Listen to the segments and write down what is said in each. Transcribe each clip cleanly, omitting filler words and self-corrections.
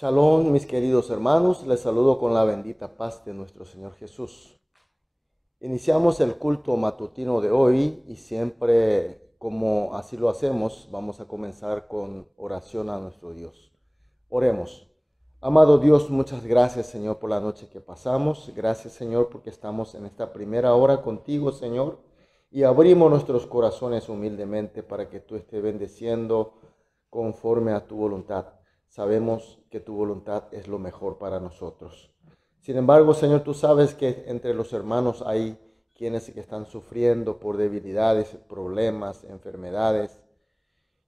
Shalom, mis queridos hermanos, les saludo con la bendita paz de nuestro Señor Jesús. Iniciamos el culto matutino de hoy y siempre, como así lo hacemos, vamos a comenzar con oración a nuestro Dios. Oremos. Amado Dios, muchas gracias, Señor, por la noche que pasamos. Gracias, Señor, porque estamos en esta primera hora contigo, Señor, y abrimos nuestros corazones humildemente para que tú estés bendeciendo conforme a tu voluntad. Sabemos que tu voluntad es lo mejor para nosotros. Sin embargo, Señor, tú sabes que entre los hermanos hay quienes que están sufriendo por debilidades, problemas, enfermedades.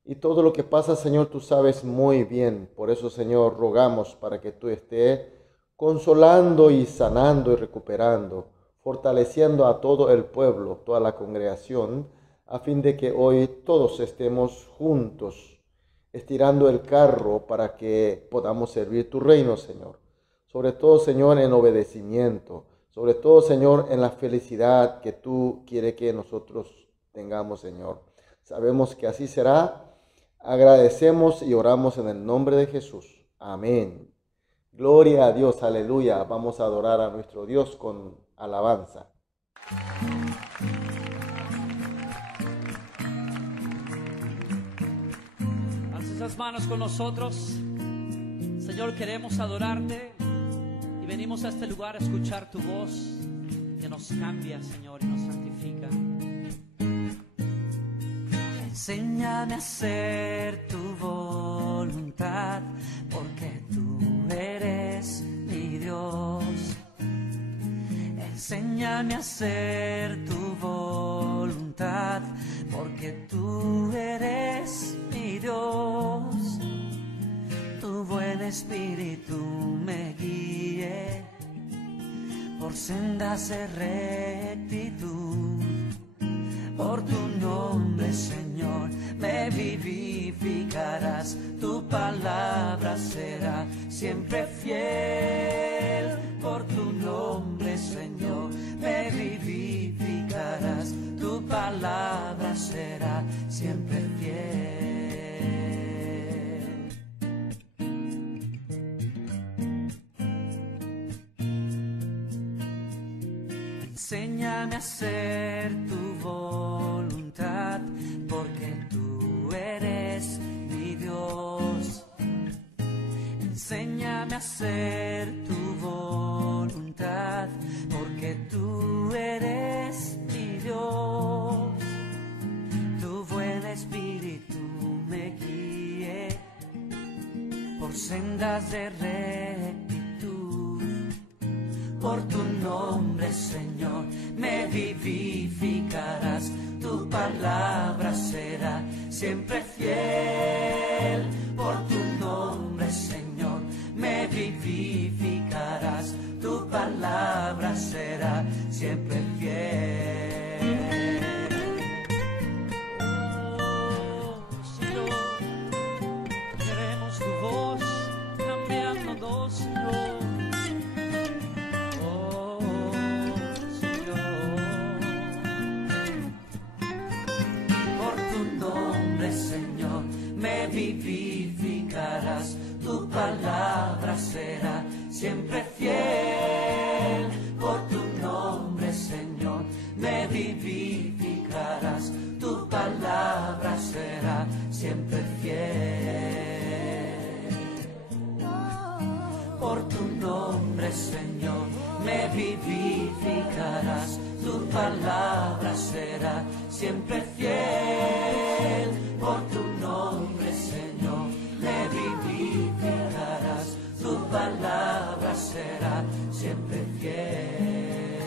Y todo lo que pasa, Señor, tú sabes muy bien. Por eso, Señor, rogamos para que tú estés consolando y sanando y recuperando, fortaleciendo a todo el pueblo, toda la congregación, a fin de que hoy todos estemos juntos, estirando el carro para que podamos servir tu reino, Señor. Sobre todo, Señor, en obedecimiento. Sobre todo, Señor, en la felicidad que tú quieres que nosotros tengamos, Señor. Sabemos que así será. Agradecemos y oramos en el nombre de Jesús. Amén. Gloria a Dios, aleluya. Vamos a adorar a nuestro Dios con alabanza. Las manos con nosotros. Señor, queremos adorarte y venimos a este lugar a escuchar tu voz que nos cambia, Señor, y nos santifica. Enséñame a hacer tu voluntad, porque tú eres mi Dios. Enséñame a hacer tu voluntad, porque tú eres mi Dios. Tu buen espíritu me guíe por sendas de rectitud. Por tu nombre, Señor, me vivificarás. Tu palabra será siempre fiel. Por tu nombre, Señor, me vivificarás. Tu palabra será siempre fiel. Enséñame a hacer tu voluntad, porque tú eres mi Dios. Enséñame a hacer tu voluntad, porque tú eres mi Dios. Tu buen espíritu me guíe por sendas de rectitud. Por tu nombre, Señor, me vivificarás. Tu palabra será siempre fiel. Por tu nombre, Señor, me vivificarás. Tu palabra será siempre fiel. Oh, Señor, queremos tu voz cambiándonos, Señor. Señor, me vivificarás. Tu palabra será siempre fiel. Por tu nombre, Señor, me vivificarás. Tu palabra será siempre fiel. Por tu nombre, Señor, me vivificarás. Tu palabra será siempre fiel. Por tu nombre, Señor, me vivificarás. Tu palabra será siempre fiel.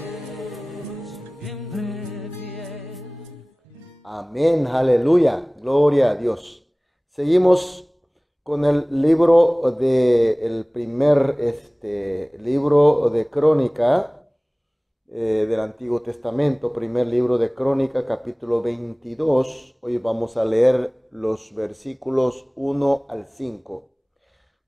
Siempre fiel. Amén, aleluya, gloria a Dios. Seguimos con el libro el primer libro de Crónica del Antiguo Testamento, primer libro de Crónica, capítulo 22. Hoy vamos a leer los versículos 1 al 5.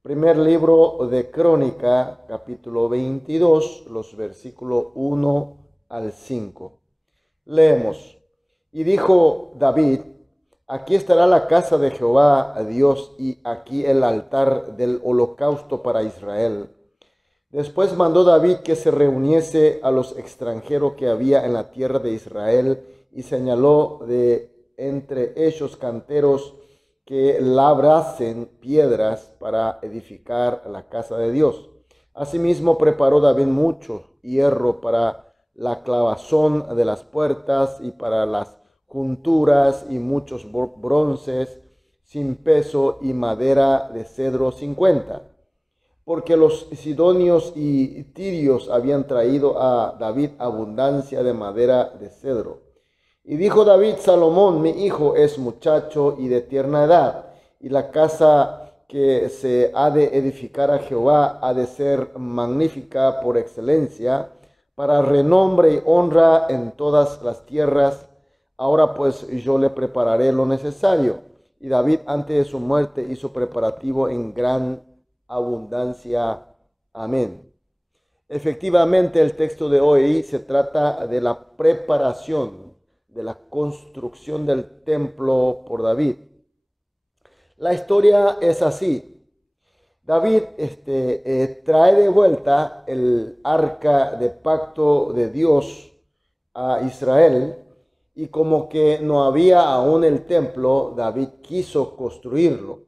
Primer libro de Crónica, capítulo 22, los versículos 1 al 5. Leemos. Y dijo David: aquí estará la casa de Jehová Dios y aquí el altar del holocausto para Israel. Después mandó David que se reuniese a los extranjeros que había en la tierra de Israel y señaló de entre ellos canteros que labrasen piedras para edificar la casa de Dios. Asimismo preparó David mucho hierro para la clavazón de las puertas y para las junturas y muchos bronces sin peso y madera de cedro 50. Porque los sidonios y tirios habían traído a David abundancia de madera de cedro. Y dijo David: Salomón, mi hijo, es muchacho y de tierna edad, y la casa que se ha de edificar a Jehová ha de ser magnífica por excelencia, para renombre y honra en todas las tierras. Ahora pues yo le prepararé lo necesario. Y David antes de su muerte hizo preparativo en gran abundancia. Amén. Efectivamente, el texto de hoy se trata de la preparación, de la construcción del templo por David. La historia es así. David trae de vuelta el arca de pacto de Dios a Israel, y como que no había aún el templo, David quiso construirlo.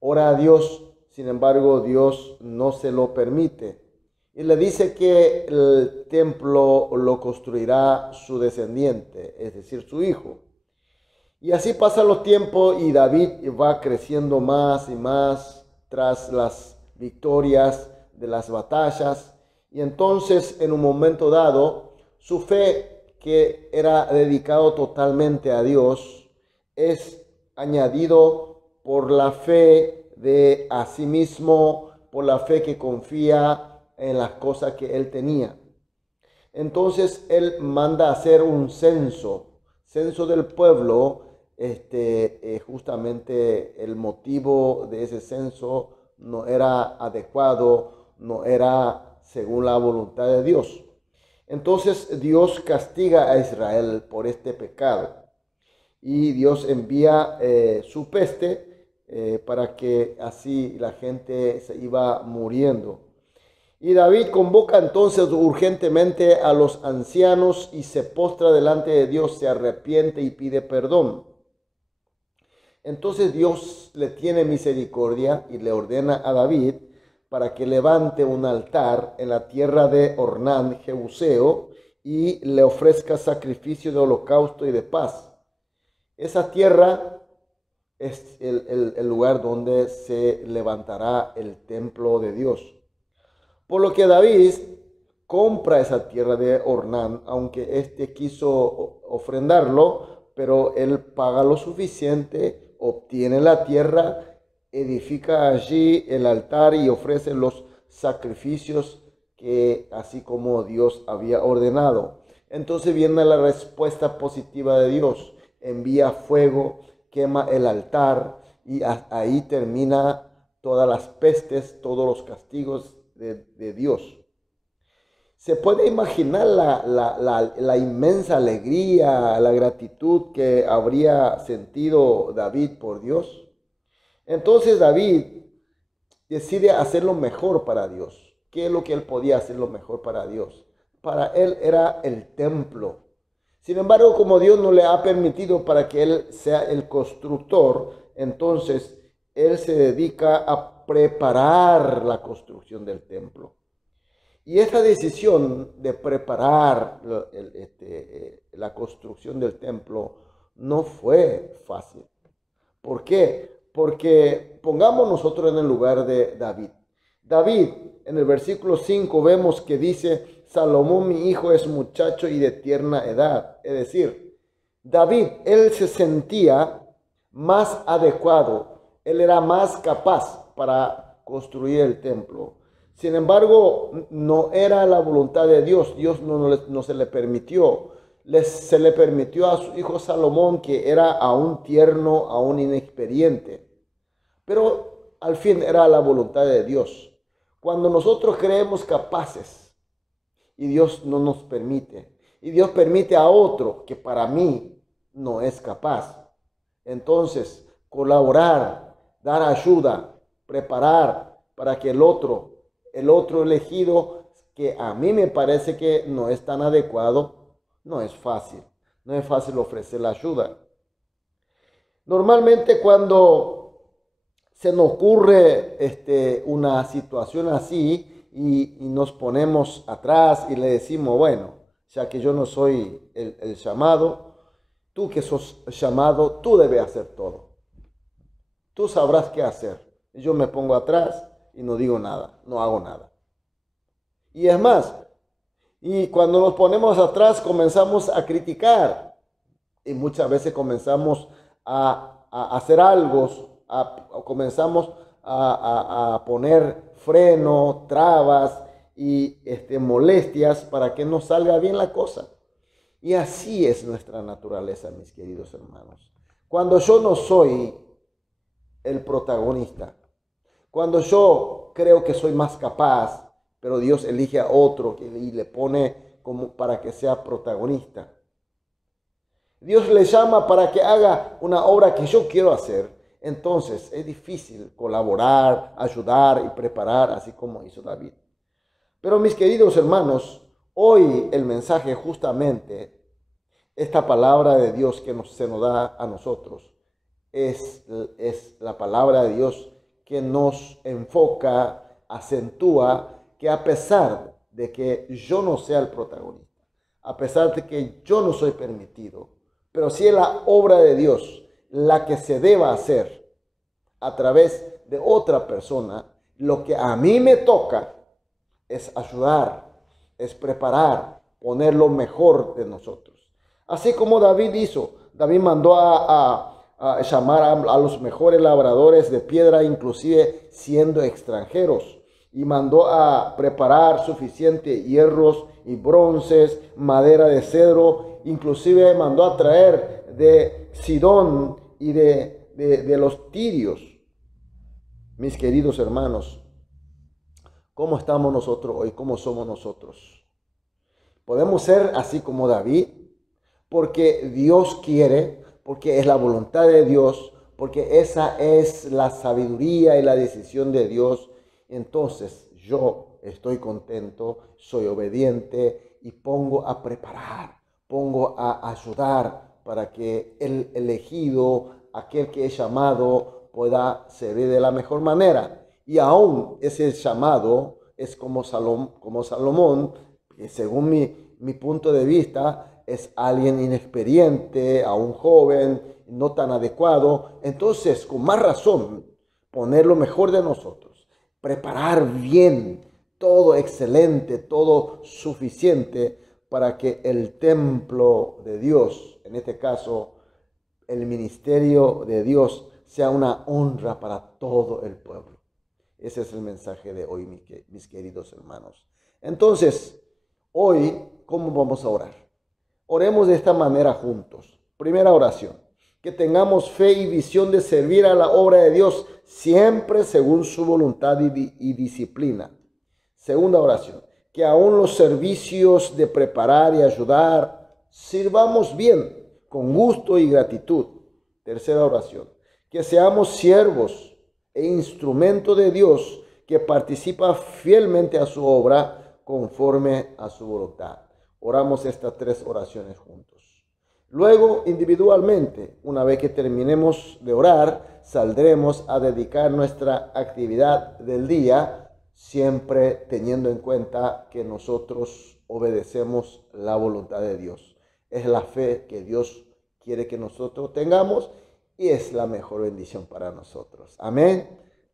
Ora a Dios, sin embargo, Dios no se lo permite. Y le dice que el templo lo construirá su descendiente, es decir, su hijo. Y así pasan los tiempos y David va creciendo más y más tras las victorias de las batallas. Y entonces, en un momento dado, su fe, que era dedicado totalmente a Dios, es añadido por la fe de a sí mismo, por la fe que confía en las cosas que él tenía. Entonces él manda a hacer un censo del pueblo. Justamente el motivo de ese censo no era adecuado, no era según la voluntad de Dios. Entonces Dios castiga a Israel por este pecado y Dios envía su peste para que así la gente se iba muriendo. Y David convoca entonces urgentemente a los ancianos y se postra delante de Dios, se arrepiente y pide perdón. Entonces Dios le tiene misericordia y le ordena a David para que levante un altar en la tierra de Ornán, Jebuseo, y le ofrezca sacrificio de holocausto y de paz. Esa tierra es el lugar donde se levantará el templo de Dios. Por lo que David compra esa tierra de Ornán, aunque quiso ofrendarlo, pero él paga lo suficiente, obtiene la tierra, edifica allí el altar y ofrece los sacrificios que así como Dios había ordenado. Entonces viene la respuesta positiva de Dios. Envía fuego, quema el altar y ahí termina todas las pestes, todos los castigos de Dios. Se puede imaginar la inmensa alegría, la gratitud que habría sentido David por Dios. Entonces David decide hacer lo mejor para Dios. ¿Qué es lo que él podía hacer lo mejor para Dios? Para él era el templo. Sin embargo, como Dios no le ha permitido para que él sea el constructor, entonces él se dedica a preparar la construcción del templo. Y esta decisión de preparar la construcción del templo no fue fácil. ¿Por qué? Porque pongamos nosotros en el lugar de David. David, en el versículo 5 vemos que dice: Salomón mi hijo es muchacho y de tierna edad. Es decir, David, él se sentía más adecuado, él era más capaz para construir el templo. Sin embargo, no era la voluntad de Dios. Dios no se le permitió. Se le permitió a su hijo Salomón, que era aún tierno, aún inexperiente. Pero al fin era la voluntad de Dios. Cuando nosotros creemos capaces y Dios no nos permite, y Dios permite a otro que para mí no es capaz, Entonces, colaborar, dar ayuda, preparar para que el otro elegido, que a mí me parece que no es tan adecuado, no es fácil. No es fácil ofrecer la ayuda. Normalmente cuando se nos ocurre una situación así y nos ponemos atrás y le decimos, bueno, ya que yo no soy el llamado, tú que sos llamado, tú debes hacer todo. Tú sabrás qué hacer. Y yo me pongo atrás y no digo nada, no hago nada. Y es más, y cuando nos ponemos atrás comenzamos a criticar y muchas veces comenzamos a hacer algo, comenzamos a poner freno, trabas y molestias para que no salga bien la cosa. Y así es nuestra naturaleza, mis queridos hermanos. Cuando yo no soy el protagonista, cuando yo creo que soy más capaz, pero Dios elige a otro y le pone como para que sea protagonista. Dios le llama para que haga una obra que yo quiero hacer. Entonces es difícil colaborar, ayudar y preparar, así como hizo David. Pero mis queridos hermanos, hoy el mensaje justamente, esta palabra de Dios que se nos da a nosotros, es la palabra de Dios que nos enfoca, acentúa, que a pesar de que yo no sea el protagonista, a pesar de que yo no soy permitido, pero sí es la obra de Dios la que se deba hacer a través de otra persona, lo que a mí me toca es ayudar, es preparar, poner lo mejor de nosotros. Así como David hizo, David mandó a llamar a los mejores labradores de piedra, inclusive siendo extranjeros, y mandó a preparar suficiente hierros y bronces, madera de cedro, inclusive mandó a traer de Sidón y de los tirios. Mis queridos hermanos, ¿cómo estamos nosotros hoy? ¿Cómo somos nosotros? Podemos ser así como David, porque Dios quiere, porque es la voluntad de Dios, porque esa es la sabiduría y la decisión de Dios. Entonces yo estoy contento, soy obediente y pongo a preparar, pongo a ayudar para que el elegido, aquel que es llamado, pueda servir de la mejor manera. Y aún ese llamado es como Salomón, que según mi punto de vista es alguien inexperiente, aún joven, no tan adecuado. Entonces, con más razón, poner lo mejor de nosotros, preparar bien, todo excelente, todo suficiente para que el templo de Dios, en este caso el ministerio de Dios, sea una honra para todo el pueblo. Ese es el mensaje de hoy, mis queridos hermanos. Entonces, hoy, ¿cómo vamos a orar? Oremos de esta manera juntos. Primera oración, que tengamos fe y visión de servir a la obra de Dios siempre según su voluntad y disciplina. Segunda oración, que aún los servicios de preparar y ayudar sirvamos bien, con gusto y gratitud. Tercera oración, que seamos siervos e instrumento de Dios que participa fielmente a su obra conforme a su voluntad. Oramos estas tres oraciones juntos. Luego, individualmente, una vez que terminemos de orar, saldremos a dedicar nuestra actividad del día, siempre teniendo en cuenta que nosotros obedecemos la voluntad de Dios. Es la fe que Dios quiere que nosotros tengamos y es la mejor bendición para nosotros. Amén.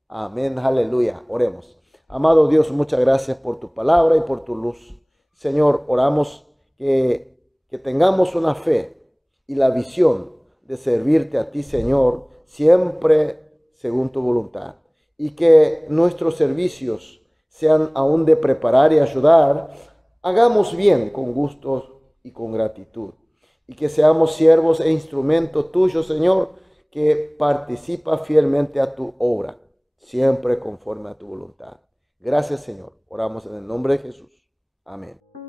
Amén. Aleluya. Oremos. Amado Dios, muchas gracias por tu palabra y por tu luz. Señor, oramos que tengamos una fe y la visión de servirte a ti, Señor, siempre según tu voluntad. Y que nuestros servicios sean aún de preparar y ayudar, hagamos bien con gusto y con gratitud. Y que seamos siervos e instrumentos tuyos, Señor, que participa fielmente a tu obra, siempre conforme a tu voluntad. Gracias, Señor. Oramos en el nombre de Jesús. Amén.